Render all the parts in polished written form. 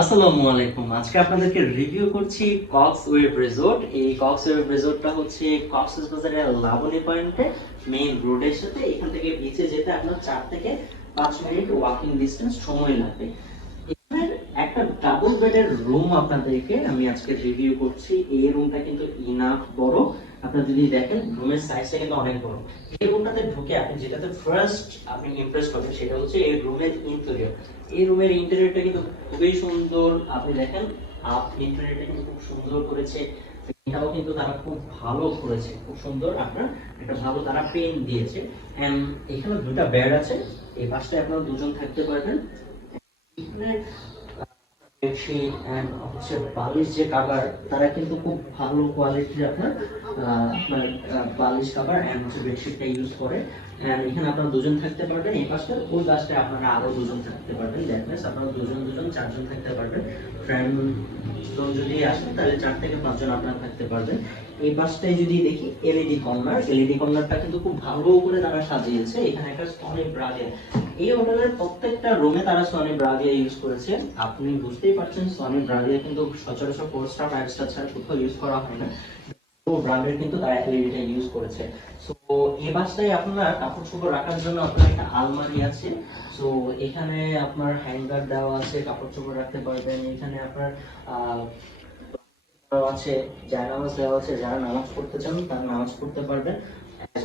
আসসালামু আলাইকুম। আজকে আপনাদেরকে রিভিউ করছি কক্সওয়েভ রিসোর্ট। এই কক্সওয়েভ রিসোর্টটা হচ্ছে কক্সবাজারের লাবণী পয়েন্টে মেইন রোডের সাথে। এখান থেকে বিচে যেতে আপনার 4 থেকে 5 মিনিট ওয়াকিং ডিসটেন্স সময় লাগবে। এখানে একটা ডাবল বেডের রুম আপনাদেরকে আমি আজকে রিভিউ করছি। এই রুমটা কিন্তু ইনাফ বড়। আপনারা যদি দেখেন রুমের সাইজটা কিন্তু অনেক বড়। এই রুমটাতে ঢুকে আপনি যেটাতে ফার্স্ট আপনি ইমপ্রেস করবেন সেটা হচ্ছে এই রুমের ইন্টেরিয়র। এই রুমের ইন্টেরিয়রটা কিন্তু খুবই সুন্দর। আপনি দেখেন ইন্টেরিয়রটা কিন্তু খুব সুন্দর করেছে। এটাও কিন্তু তারা খুব ভালো করেছে, খুব সুন্দর। আপনার একটা ভালো তারা পেইন্ট দিয়েছে। এন্ড এখানে দুটো বেড আছে। এই পাশটায় আপনারা দুজন থাকতে পারবেন। বেডশিট এন্ড হচ্ছে বালিশ যে কভার তারা কিন্তু খুব ভালো কোয়ালিটির আপনার বালিশ কভার এন্ড হচ্ছে বেডশিটটা ইউজ করে। এন্ড এখানে আপনারা দুজন থাকতে পারবেন। এই পাশটা ওই পাশটা আপনারা আরো দুজন থাকতে পারবেন। দ্যাট মিন্স আপনারা দুজন দুজন চারজন থাকতে পারবেন। ফ্রেন্ড জন যদি আসেন তাহলে 4 থেকে 5 জন আপনারা থাকতে পারবেন। এই পাশটায় যদি দেখি এলইডি কর্নারটা কিন্তু খুব ভালো করে তারা সাজিয়েছে। এখানে একটা সনি ব্রাজিয়া, এই হোটেলের প্রত্যেকটা রুমে তারা সনি ব্রাজিয়া ইউজ করেছে। আপনি বুঝতেই পারছেন সনি ব্রাজিয়া কিন্তু সচরাচর 4 স্টার 5 স্টার ছাড়া কোথাও ইউজ করা হয় না। তো ব্র্যান্ডের কিন্তু তারা এলইডিটা ইউজ করেছে। সো এই বাসটায় আপনার কাপড় চোপড় রাখার জন্য আপনার একটা আলমারি আছে। সো এখানে আপনার হ্যাঙ্গার দেওয়া আছে, কাপড় চোপড় রাখতে পারবেন। এখানে আপনার আছে, জায়নামাজ দেওয়া আছে। যারা নামাজ পড়তে চান তারা নামাজ পড়তে পারবেন।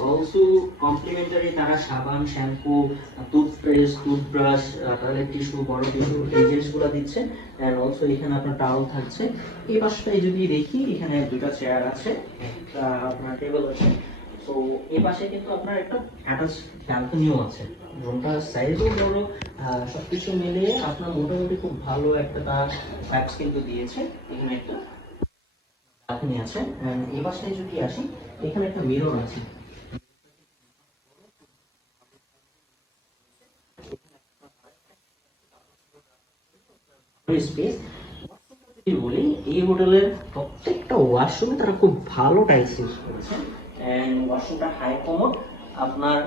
অলসো কমপ্লিমেন্টারি তারা সাবান, shampoo, toothpaste, toothbrush, toilet tissue, বড় টিস্যু এই জিনিসগুলো দিচ্ছে। এন্ড অলসো এখানে আপনার টাওয়াল থাকছে। এই পাশটায় যদি দেখি এখানে দুটো চেয়ার আছে, একটা আপনার টেবিল আছে। তো এই পাশে কিন্তু আপনার একটা অ্যাটাচ ব্যালকনিও আছে। রুমটার সাইজও বড়। সবকিছু মিলিয়ে আপনার মোটামুটি খুব ভালো একটা তার ভ্যাপস কিন্তু দিয়েছে। এখানে একটা ব্যালকনি আছে। এন্ড এই পাশটায় যদি আসি এখানে একটা মিরর আছে। স্পেস যদি বলি, এই হোটেলের প্রত্যেকটা ওয়াশরুমে তারা খুব ভালো টাইলস ইউজ করেছে। এন্ড ওয়াশরুমটা হাই কমোড। আপনার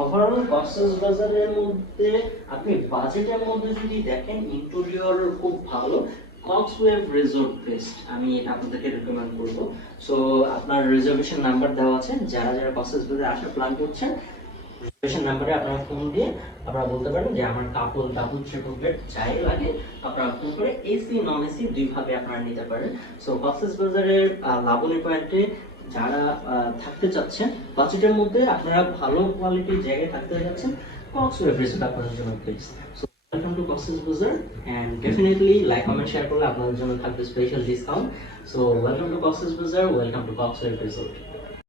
ওভারঅল কক্সবাজারের মধ্যে আপনি বাজেটের মধ্যে যদি দেখেন ইন্টেরিয়র খুব ভালো। কক্সওয়েভ রিসোর্ট বেস্ট, আমি এটা আপনাদেরকে রেকমেন্ড করবো। সো আপনার রিজার্ভেশন নাম্বার দেওয়া আছে। যারা যারা কক্সবাজারে আসার প্ল্যান করছেন রিজার্ভেশন নাম্বারে আপনারা ফোন দিয়ে আপনারা বলতে পারেন যে আমার কাপল ডাবল ট্রিপল বেড চাই লাগে। আপনারা ফোন করে এসি নন এসি দুই ভাবে আপনারা নিতে পারেন। সো কক্সবাজারের লাবণী পয়েন্টে যারা থাকতে চাচ্ছেন বাজেটের মধ্যে, আপনারা ভালো কোয়ালিটির জায়গায় থাকতে যাচ্ছেন, কক্সওয়েভ রিসোর্ট আপনাদের জন্য place. So welcome to Cox's Bazar and definitely like comment share করলে আপনাদের জন্য থাকবে special discount. So welcome to Cox's Bazar, welcome to Coxwave resort.